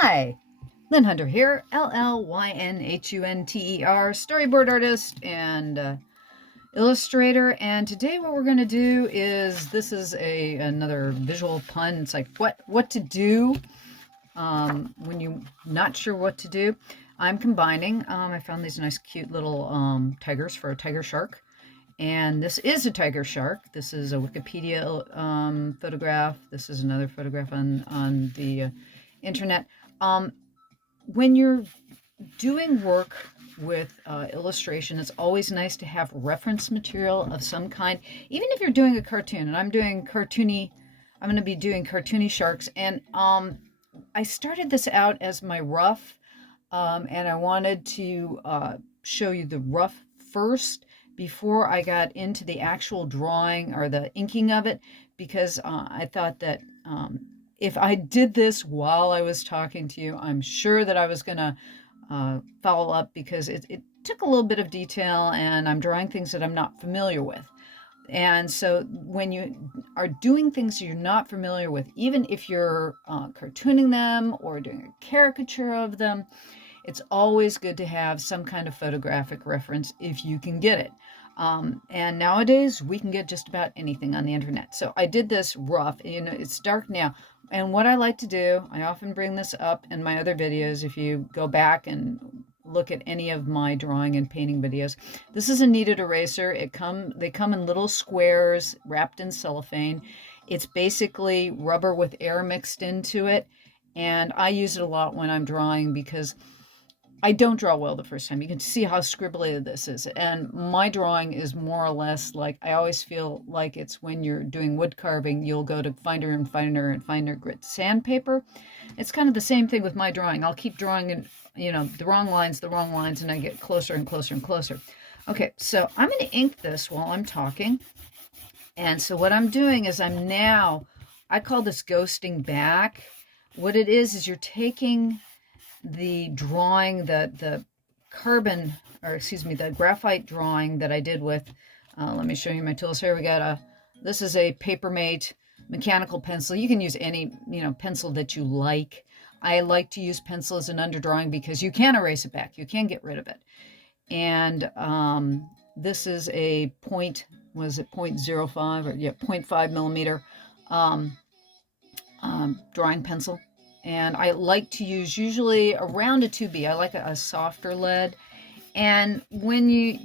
Hi, Llyn Hunter here, Llynhunter, storyboard artist and illustrator. And today what we're going to do is, this is another visual pun. It's like what to do when you're not sure what to do. I'm combining, I found these nice cute little tigers for a tiger shark. And this is a tiger shark. This is a Wikipedia photograph. This is another photograph on the internet. When you're doing work with illustration, it's always nice to have reference material of some kind. Even if you're doing a cartoon, and I'm going to be doing cartoony sharks. And I started this out as my rough, and I wanted to show you the rough first before I got into the actual drawing or the inking of it, because I thought that if I did this while I was talking to you, I'm sure that I was going to follow up, because it took a little bit of detail and I'm drawing things that I'm not familiar with. And so when you are doing things you're not familiar with, even if you're cartooning them or doing a caricature of them, it's always good to have some kind of photographic reference if you can get it. And nowadays we can get just about anything on the internet. So I did this rough, it's dark now. And what I like to do, I often bring this up in my other videos. If you go back and look at any of my drawing and painting videos, this is a kneaded eraser. They come in little squares wrapped in cellophane. It's basically rubber with air mixed into it. And I use it a lot when I'm drawing, because I don't draw well the first time. You can see how scribbly this is. And my drawing is more or less like, I always feel like it's when you're doing wood carving, you'll go to finer and finer and finer grit sandpaper. It's kind of the same thing with my drawing. I'll keep drawing in, the wrong lines, and I get closer and closer and closer. Okay, so I'm going to ink this while I'm talking. And so what I'm doing is I call this ghosting back. What it is you're taking the drawing, the graphite drawing that I did with, let me show you my tools here. This is a Papermate mechanical pencil. You can use any, pencil that you like. I like to use pencil as an underdrawing because you can erase it back. You can get rid of it. And this is a 0.5 millimeter drawing pencil. And I like to use usually around a 2B. I like a softer lead. And when you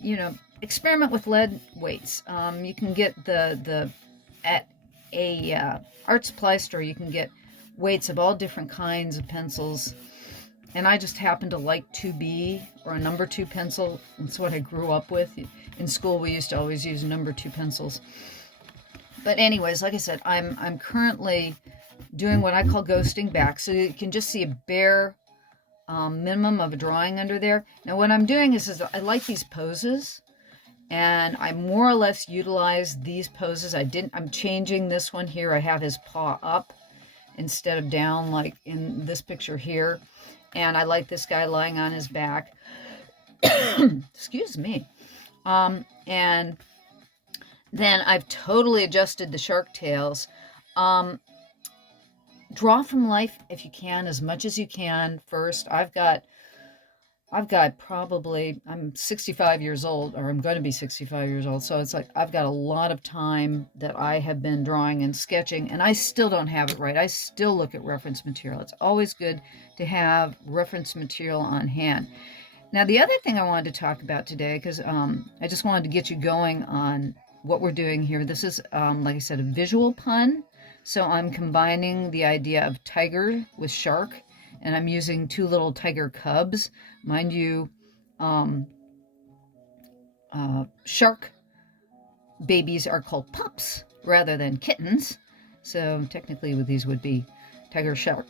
experiment with lead weights, you can get at a art supply store, you can get weights of all different kinds of pencils. And I just happen to like 2B, or a number 2 pencil. It's what I grew up with. In school, we used to always use number 2 pencils. But anyways, like I said, I'm currently doing what I call ghosting back. So you can just see a bare minimum of a drawing under there. Now what I'm doing is I like these poses, and I more or less utilize these poses. I'm changing this one here. I have his paw up instead of down like in this picture here. And I like this guy lying on his back. Excuse me. And then I've totally adjusted the shark tails. Draw from life if you can, as much as you can first. I've got probably, I'm 65 years old, or I'm going to be 65 years old. So it's like I've got a lot of time that I have been drawing and sketching, and I still don't have it right. I still look at reference material. It's always good to have reference material on hand. Now, the other thing I wanted to talk about today, because I just wanted to get you going on what we're doing here. This is, like I said, a visual pun. So I'm combining the idea of tiger with shark, and I'm using 2 little tiger cubs. Mind you, shark babies are called pups rather than kittens. So technically these would be tiger shark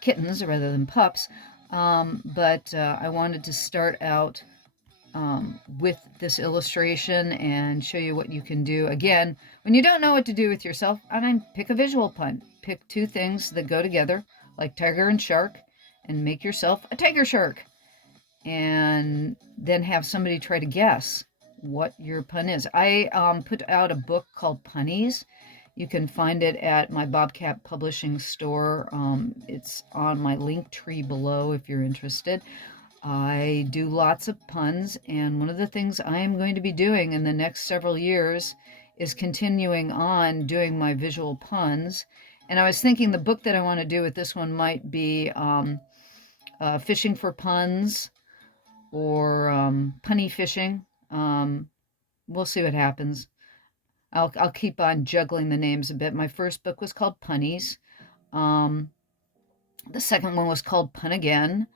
kittens rather than pups. But I wanted to start out with this illustration and show you what you can do. Again, when you don't know what to do with yourself, pick a visual pun. Pick 2 things that go together, like tiger and shark, and make yourself a tiger shark. And then have somebody try to guess what your pun is. I put out a book called Punnies, You can find it at my Bobcat Publishing store. It's on my link tree below if you're interested. I do lots of puns, and one of the things I am going to be doing in the next several years is continuing on doing my visual puns. And I was thinking the book that I want to do with this one might be Fishing for Puns, or punny fishing. We'll see what happens. I'll keep on juggling the names a bit. My first book was called Punnies. The second one was called Pun Again.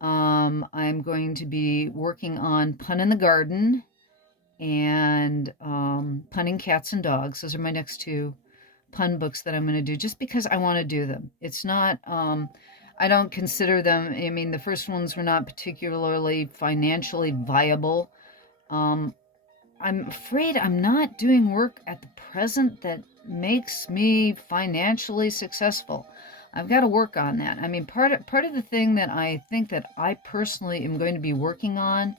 I'm going to be working on Pun in the Garden and Punning Cats and Dogs. Those are my next two pun books that I'm going to do, just because I want to do them. It's not, I don't consider them, I mean, the first ones were not particularly financially viable. I'm afraid I'm not doing work at the present that makes me financially successful. I've got to work on that. I mean, part of the thing that I think that I personally am going to be working on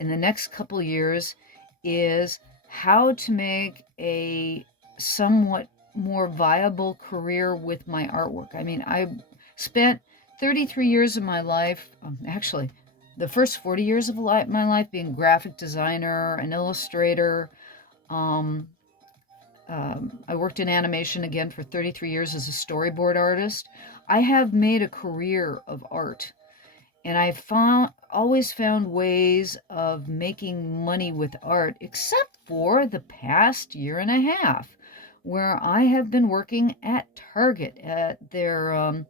in the next couple of years is how to make a somewhat more viable career with my artwork. I mean, I spent 33 years of my life, actually, the first 40 years of my life being a graphic designer, an illustrator. I worked in animation again for 33 years as a storyboard artist. I have made a career of art, and I've always found ways of making money with art, except for the past year and a half, where I have been working at Target at their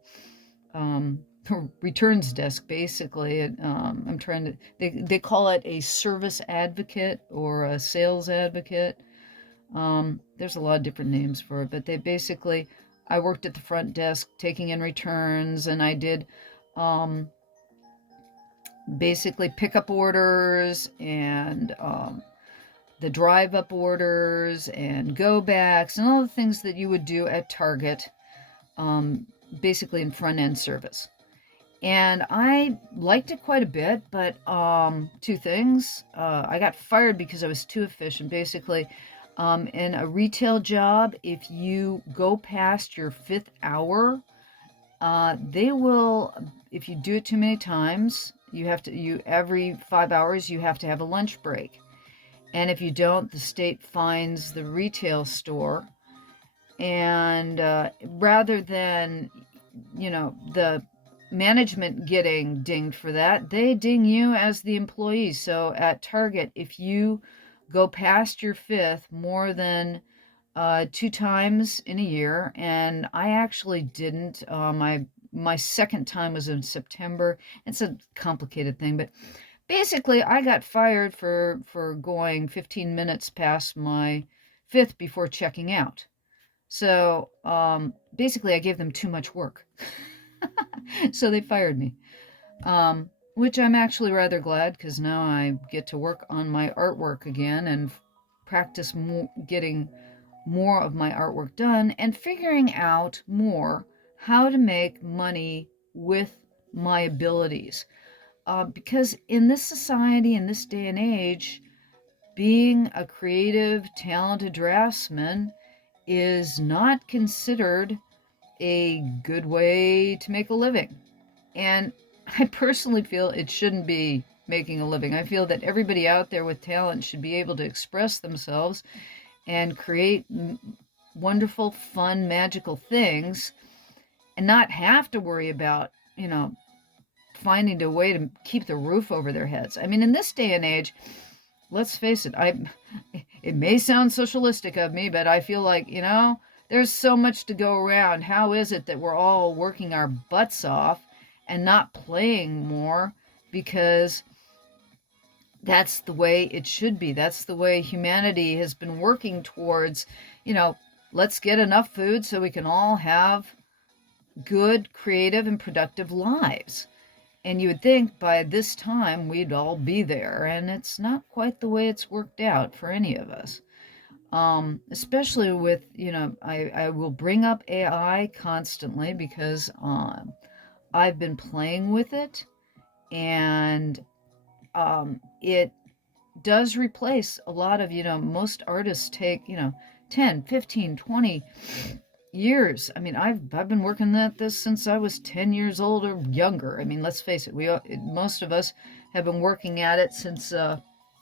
returns desk, basically. I'm trying to, they call it a service advocate or a sales advocate. There's a lot of different names for it, but I worked at the front desk taking in returns, and I did basically pick up orders and the drive up orders and go backs and all the things that you would do at Target, basically in front end service. And I liked it quite a bit, but two things. I got fired because I was too efficient. Basically, in a retail job, if you go past your 5th hour, they will, if you do it too many times, every 5 hours, you have to have a lunch break. And if you don't, the state fines the retail store. And rather than, the management getting dinged for that, they ding you as the employee. So at Target, if you go past your 5th more than 2 times in a year, and I actually didn't. My second time was in September. It's a complicated thing, but basically I got fired for going 15 minutes past my 5th before checking out. So basically I gave them too much work. So they fired me, which I'm actually rather glad, because now I get to work on my artwork again and practice getting more of my artwork done and figuring out more how to make money with my abilities. Because in this society, in this day and age, being a creative, talented draftsman is not considered a good way to make a living. And I personally feel it shouldn't be making a living. I feel that everybody out there with talent should be able to express themselves and create wonderful, fun, magical things, and not have to worry about, finding a way to keep the roof over their heads. I mean, in this day and age, let's face it, it may sound socialistic of me, but I feel like, there's so much to go around. How is it that we're all working our butts off and not playing more? Because that's the way it should be. That's the way humanity has been working towards, let's get enough food so we can all have good, creative, and productive lives. And you would think by this time we'd all be there, and it's not quite the way it's worked out for any of us. Especially with, I will bring up AI constantly because I've been playing with it, and it does replace a lot of, most artists take 10, 15, 20 years. I mean, I've been working at this since I was 10 years old or younger. I mean, let's face it, most of us have been working at it since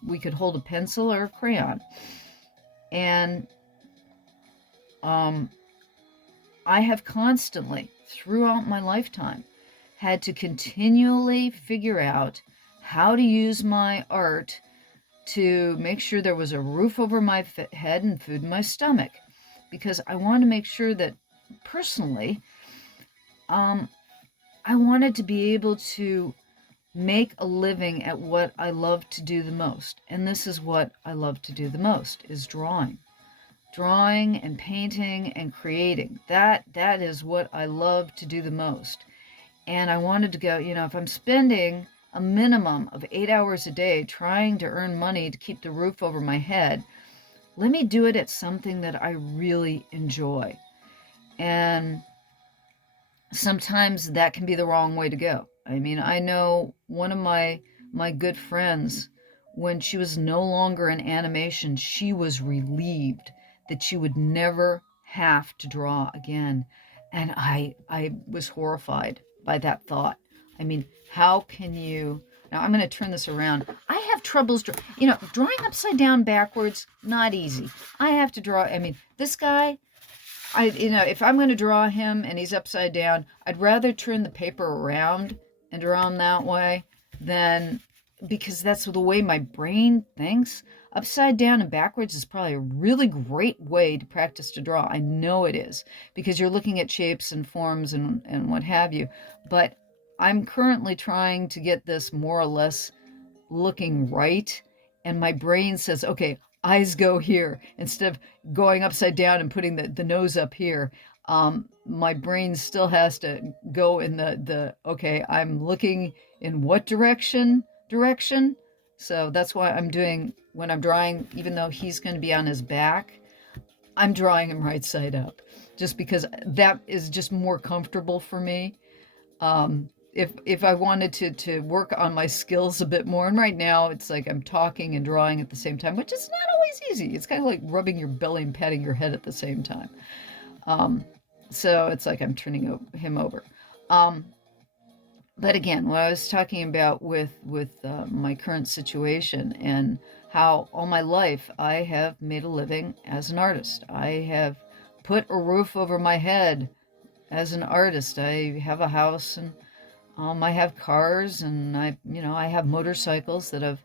we could hold a pencil or a crayon. And I have constantly, throughout my lifetime, had to continually figure out how to use my art to make sure there was a roof over my head and food in my stomach, because I wanted to make sure that personally, I wanted to be able to make a living at what I love to do the most. And this is what I love to do the most, is drawing and painting and creating. That is what I love to do the most. And I wanted to go, if I'm spending a minimum of 8 hours a day trying to earn money to keep the roof over my head, let me do it at something that I really enjoy. And sometimes that can be the wrong way to go. I mean, I know one of my good friends, when she was no longer in animation, she was relieved that she would never have to draw again. And I was horrified by that thought. I mean, how can you... Now, I'm going to turn this around. I have troubles, drawing upside down backwards, not easy. I have to draw, I mean, this guy, if I'm going to draw him and he's upside down, I'd rather turn the paper around and draw him that way because that's the way my brain thinks. Upside down and backwards is probably a really great way to practice to draw. I know it is, because you're looking at shapes and forms and what have you. But I'm currently trying to get this more or less looking right. And my brain says, okay, eyes go here. Instead of going upside down and putting the nose up here, my brain still has to go in okay, I'm looking in what direction? So that's why I'm doing, when I'm drawing, even though he's going to be on his back, I'm drawing him right side up, just because that is just more comfortable for me. If I wanted to work on my skills a bit more, and right now it's like I'm talking and drawing at the same time, which is not always easy. It's kind of like rubbing your belly and patting your head at the same time. So it's like I'm turning him over. But again, what I was talking about with my current situation, and how all my life I have made a living as an artist. I have put a roof over my head as an artist. I have a house, and I have cars, and I have motorcycles that have,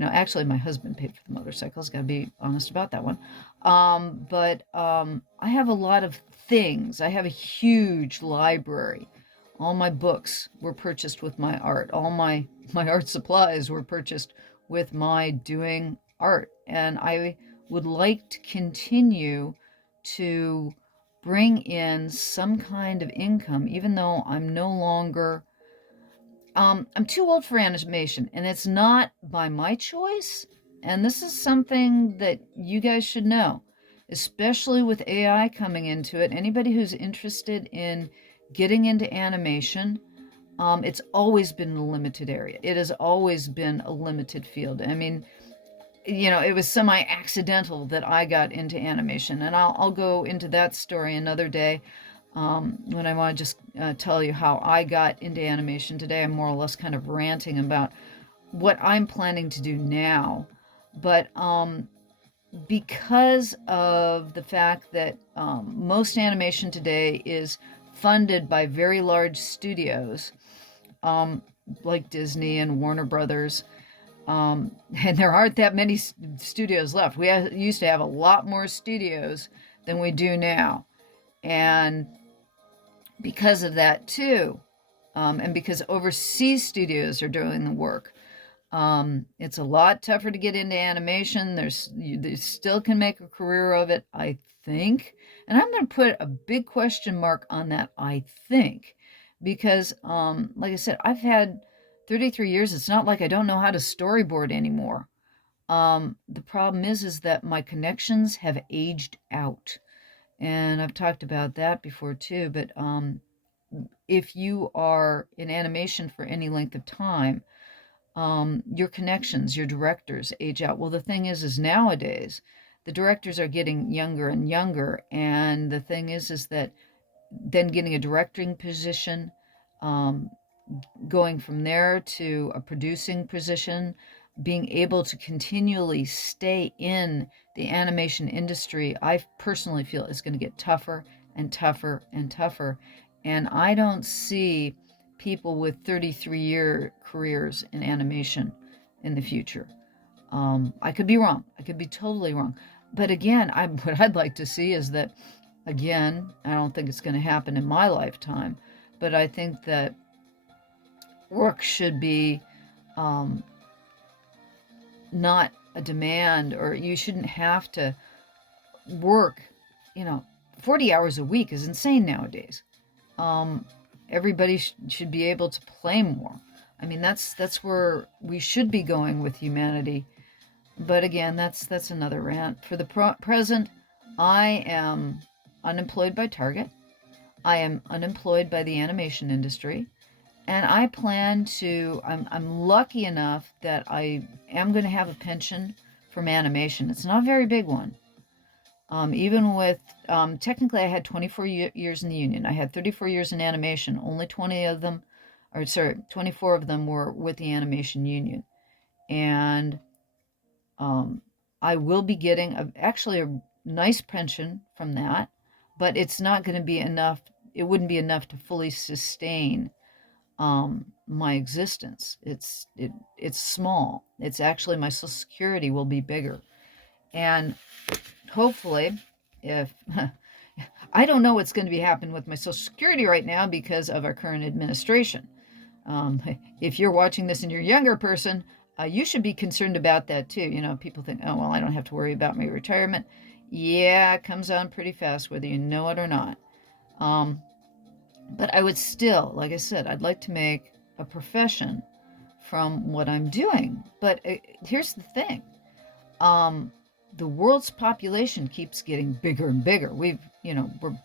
actually my husband paid for the motorcycles. Got to be honest about that one. But I have a lot of things. I have a huge library. All my books were purchased with my art. All my art supplies were purchased with my doing art. And I would like to continue to bring in some kind of income, even though I'm no longer... I'm too old for animation, and it's not by my choice. And this is something that you guys should know, especially with AI coming into it. Anybody who's interested in getting into animation, it's always been a limited area. It has always been a limited field. I mean, it was semi-accidental that I got into animation, and I'll go into that story another day. When I want to just tell you how I got into animation. Today, I'm more or less kind of ranting about what I'm planning to do now. But because of the fact that most animation today is funded by very large studios, like Disney and Warner Brothers, and there aren't that many studios left. We used to have a lot more studios than we do now. And because of that too, and because overseas studios are doing the work, it's a lot tougher to get into animation. They still can make a career of it, I think. And I'm going to put a big question mark on that, I think, because like I said, I've had 33 years. It's not like I don't know how to storyboard anymore. The problem is that my connections have aged out. And I've talked about that before too, but if you are in animation for any length of time, your connections, your directors age out. Well, the thing is nowadays the directors are getting younger and younger, and the thing is that then getting a directing position, going from there to a producing position, being able to continually stay in the animation industry, I personally feel is going to get tougher and tougher and tougher. And I don't see people with 33-year careers in animation in the future. I could be wrong. I could be totally wrong. But again, what I'd like to see is that, again, I don't think it's going to happen in my lifetime, but I think that work should be not a demand, or you shouldn't have to work, 40 hours a week is insane nowadays. Everybody should be able to play more. I mean, that's where we should be going with humanity. But again, that's another rant. For the present, I am unemployed by Target. I am unemployed by the animation industry. And I plan to, I'm lucky enough that I am going to have a pension from animation. It's not a very big one. Even with, technically I had 24 years in the union. I had 34 years in animation. Only 24 of them were with the animation union. And I will be getting actually a nice pension from that, but it's not going to be enough. It wouldn't be enough to fully sustain my existence. It's small. It's actually, my Social Security will be bigger. And hopefully, if I don't know what's going to be happening with my Social Security right now because of our current administration. If you're watching this and you're a younger person, you should be concerned about that too. People think, oh, well, I don't have to worry about my retirement. Yeah, it comes on pretty fast, whether you know it or not. But I would still, like I said, I'd like to make a profession from what I'm doing. But here's the thing. The world's population keeps getting bigger and bigger. We're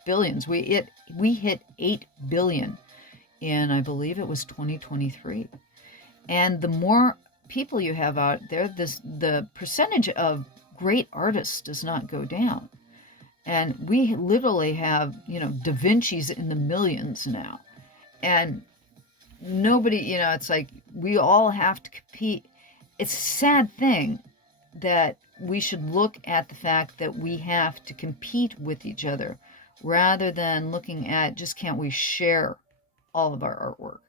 billions. We hit 8 billion in, I believe it was 2023. And the more people you have out there, the percentage of great artists does not go down. And we literally have, Da Vinci's in the millions now. And nobody, it's like we all have to compete. It's a sad thing that we should look at the fact that we have to compete with each other rather than looking at just can't we share all of our artwork.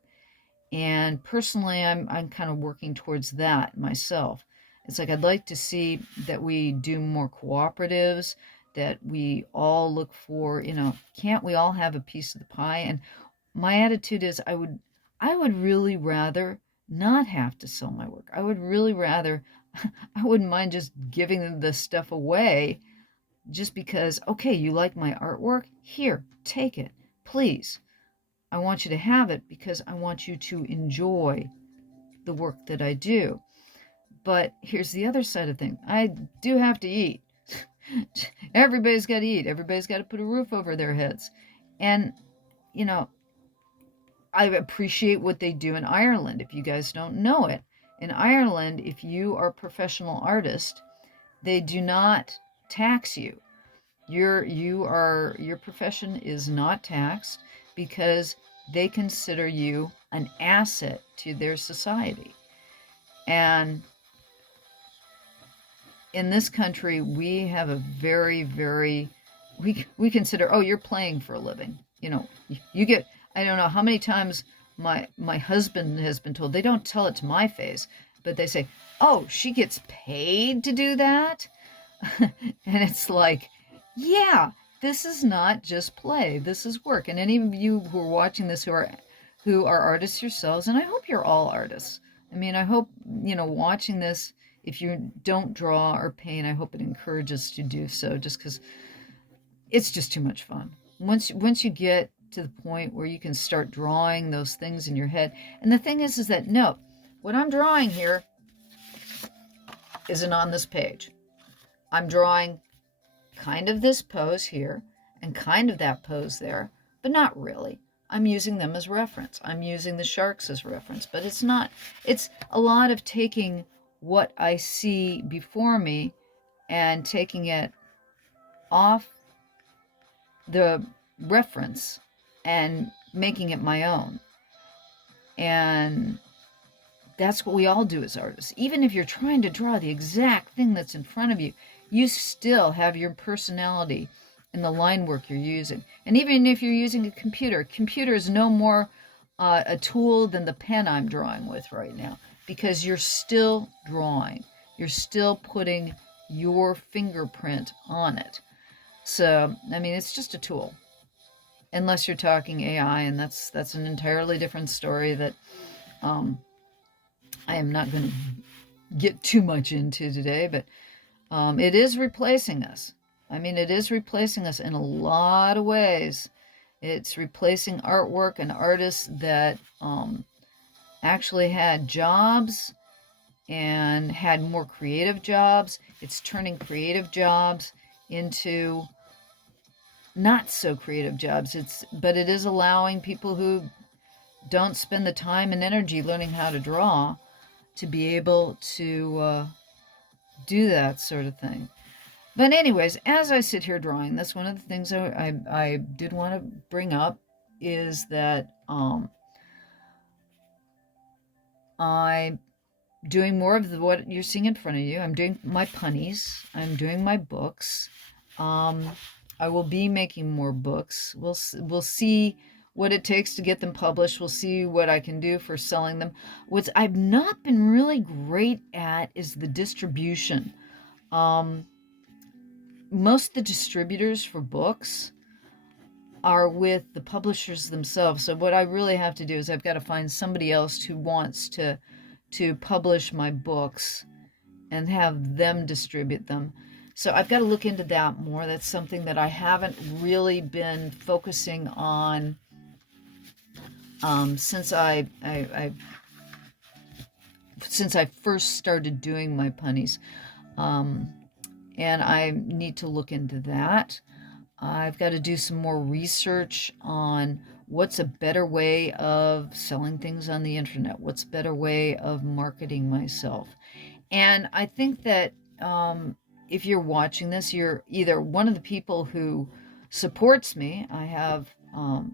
And personally, I'm kind of working towards that myself. It's like I'd like to see that we do more cooperatives, that we all look for, can't we all have a piece of the pie? And my attitude is I would really rather not have to sell my work. I would really rather, I wouldn't mind just giving the stuff away just because, okay, you like my artwork? Here, take it, please. I want you to have it because I want you to enjoy the work that I do. But here's the other side of things. I do have to eat. Everybody's got to eat. Everybody's got to put a roof over their heads. And, I appreciate what they do in Ireland. If you guys don't know it, in Ireland, if you are a professional artist, they do not tax you. Your profession is not taxed because they consider you an asset to their society. And in this country, we have a very, very, we consider, oh, you're playing for a living. You get, I don't know how many times my husband has been told, they don't tell it to my face, but they say, oh, she gets paid to do that? And it's like, yeah, this is not just play. This is work. And any of you who are watching this who are artists yourselves, and I hope you're all artists. I mean, I hope, watching this, if you don't draw or paint, I hope it encourages you to do so, just because it's just too much fun. Once you get to the point where you can start drawing those things in your head. And the thing is that, no, what I'm drawing here isn't on this page. I'm drawing kind of this pose here and kind of that pose there, but not really. I'm using them as reference. I'm using the sharks as reference, but it's not, it's a lot of taking what I see before me and taking it off the reference and making it my own. And that's what we all do as artists. Even if you're trying to draw the exact thing that's in front of you, you still have your personality in the line work you're using. And even if you're using a computer is no more a tool than the pen I'm drawing with right now, because you're still drawing. You're still putting your fingerprint on it. So, I mean, it's just a tool. Unless you're talking AI, and that's an entirely different story that I am not going to get too much into today, but it is replacing us. I mean, it is replacing us in a lot of ways. It's replacing artwork and artists that actually had jobs and had more creative jobs. It's turning creative jobs into not so creative jobs. But it is allowing people who don't spend the time and energy learning how to draw to be able to do that sort of thing. But anyways, as I sit here drawing, that's one of the things I did want to bring up, is that I'm doing more of what you're seeing in front of you. I'm doing my punnies. I'm doing my books. I will be making more books. We'll see what it takes to get them published. We'll see what I can do for selling them. What I've not been really great at is the distribution. Most of the distributors for books are with the publishers themselves. So what I really have to do is I've got to find somebody else who wants to publish my books and have them distribute them. So I've got to look into that more. That's something that I haven't really been focusing on since I first started doing my punnies. And I need to look into that. I've got to do some more research on what's a better way of selling things on the internet. What's a better way of marketing myself? And I think that if you're watching this, you're either one of the people who supports me. I have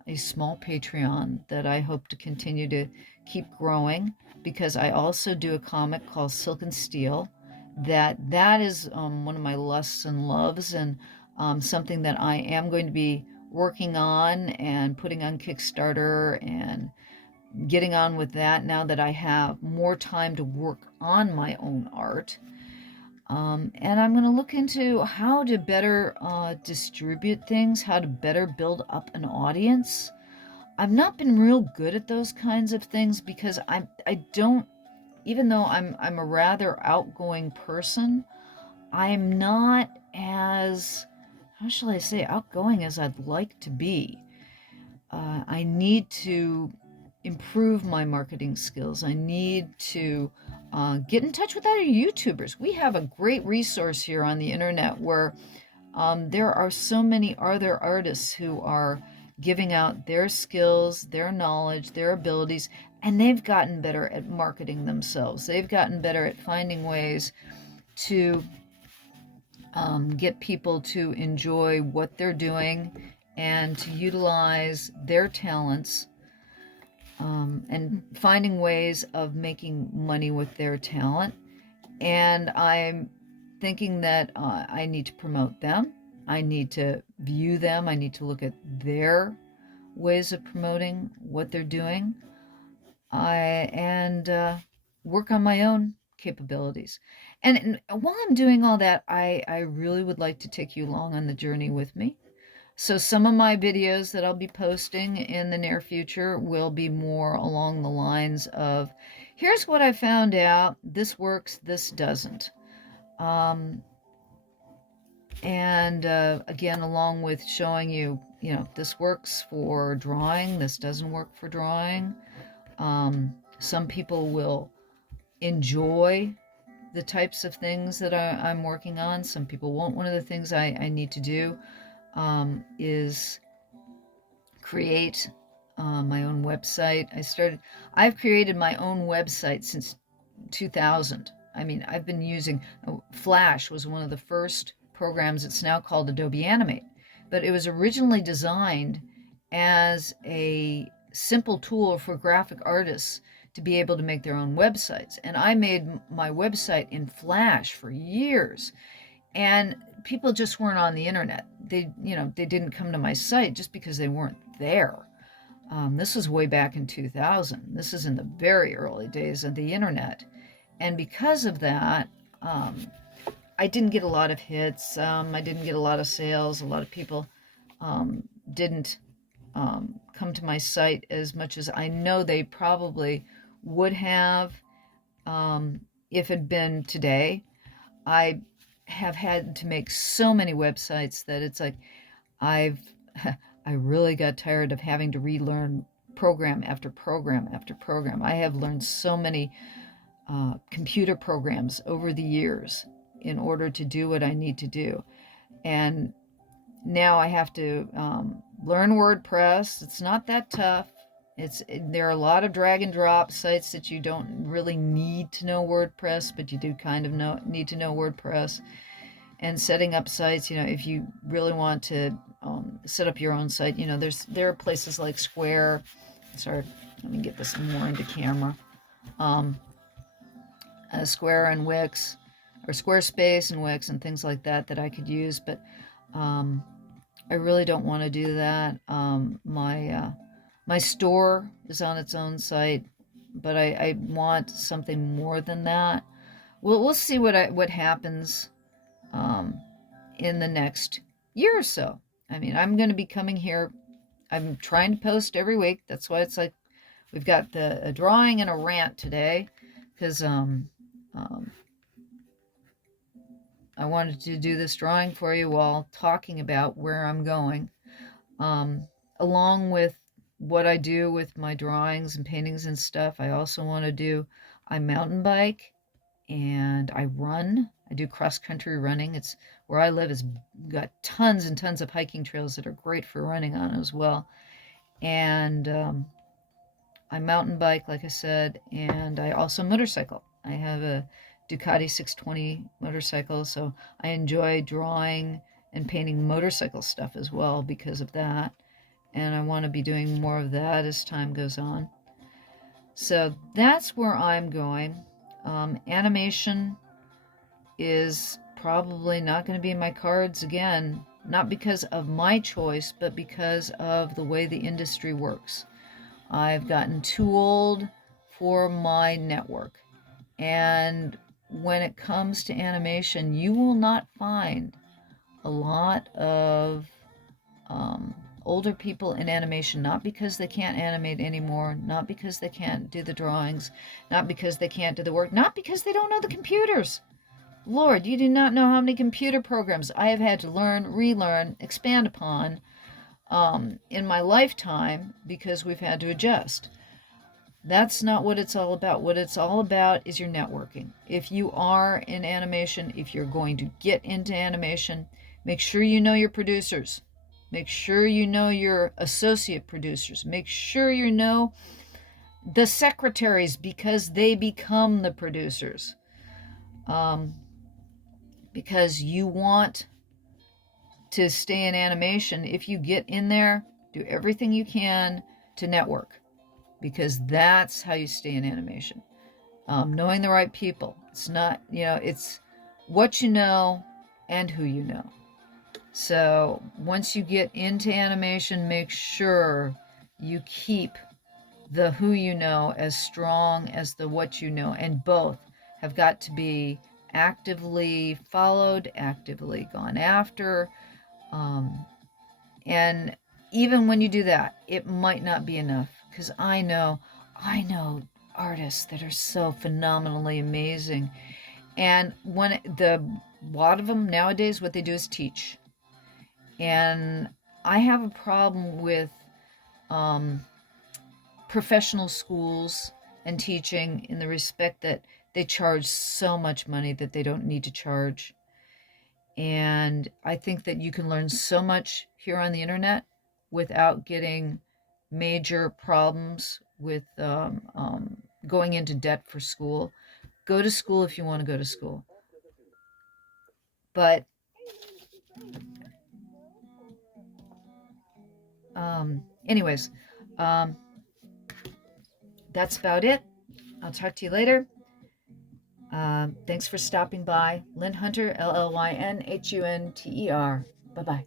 a small Patreon that I hope to continue to keep growing, because I also do a comic called Silk and Steel. That is one of my lusts and loves, and something that I am going to be working on and putting on Kickstarter and getting on with that now that I have more time to work on my own art. And I'm going to look into how to better distribute things, how to better build up an audience. I've not been real good at those kinds of things because I don't, even though I'm a rather outgoing person, I'm not as, how shall I say, outgoing as I'd like to be. I need to improve my marketing skills. I need to get in touch with other YouTubers. We have a great resource here on the internet where there are so many other artists who are giving out their skills, their knowledge, their abilities, and they've gotten better at marketing themselves. They've gotten better at finding ways to get people to enjoy what they're doing and to utilize their talents, and finding ways of making money with their talent. And I'm thinking that I need to promote them. I need to view them. I need to look at their ways of promoting what they're doing, and work on my own capabilities. And while I'm doing all that, I really would like to take you along on the journey with me. So some of my videos that I'll be posting in the near future will be more along the lines of, here's what I found out, this works, this doesn't. And again, along with showing you, this works for drawing, this doesn't work for drawing. Some people will enjoy the types of things that I'm working on. Some people won't. One of the things I need to do is create my own website. I've created my own website since 2000. I mean, I've been using Flash was one of the first programs. It's now called Adobe Animate, but it was originally designed as a simple tool for graphic artists to be able to make their own websites. And I made my website in Flash for years, and people just weren't on the internet. They didn't come to my site just because they weren't there. This was way back in 2000. This is in the very early days of the internet. And because of that, I didn't get a lot of hits. I didn't get a lot of sales. A lot of people didn't come to my site as much as I know they probably would have if it had been today. I have had to make so many websites that it's like I really got tired of having to relearn program after program after program. I have learned so many computer programs over the years in order to do what I need to do. And now I have to learn WordPress. It's not that tough. There are a lot of drag and drop sites that you don't really need to know WordPress, but you do kind of need to know WordPress. And setting up sites, if you really want to set up your own site, there are places like Square. Sorry, let me get this more into camera. Square and Wix, or Squarespace and Wix and things like that I could use, but I really don't want to do that. My store is on its own site, but I want something more than that. We'll see what happens in the next year or so. I mean, I'm going to be coming here. I'm trying to post every week. That's why it's like we've got a drawing and a rant today, because I wanted to do this drawing for you while talking about where I'm going, along with what I do with my drawings and paintings and stuff. I also want to do, I mountain bike and I run. I do cross-country running. It's where I live has got tons and tons of hiking trails that are great for running on as well. And I mountain bike, like I said, and I also motorcycle. I have a Ducati 620 motorcycle, so I enjoy drawing and painting motorcycle stuff as well because of that. And I want to be doing more of that as time goes on. So that's where I'm going. Animation is probably not going to be in my cards again, not because of my choice, but because of the way the industry works. I've gotten too old for my network. And when it comes to animation, you will not find a lot of older people in animation, not because they can't animate anymore, not because they can't do the drawings, not because they can't do the work, not because they don't know the computers. Lord, you do not know how many computer programs I have had to learn, relearn, expand upon in my lifetime because we've had to adjust. That's not what it's all about. What it's all about is your networking. If you are in animation, if you're going to get into animation, make sure you know your producers. Make sure you know your associate producers. Make sure you know the secretaries, because they become the producers. Because you want to stay in animation. If you get in there, do everything you can to network, because that's how you stay in animation. Knowing the right people. It's not, it's what you know and who you know. So once you get into animation, make sure you keep the who you know as strong as the what you know, and both have got to be actively followed, actively gone after. And even when you do that, it might not be enough, because I know artists that are so phenomenally amazing. And a lot of them nowadays, what they do is teach. And I have a problem with professional schools and teaching, in the respect that they charge so much money that they don't need to charge. And I think that you can learn so much here on the internet without getting major problems with going into debt for school. Go to school if you want to go to school. But anyways, that's about it. I'll talk to you later. Thanks for stopping by. Llyn Hunter, Llynhunter. Bye-bye.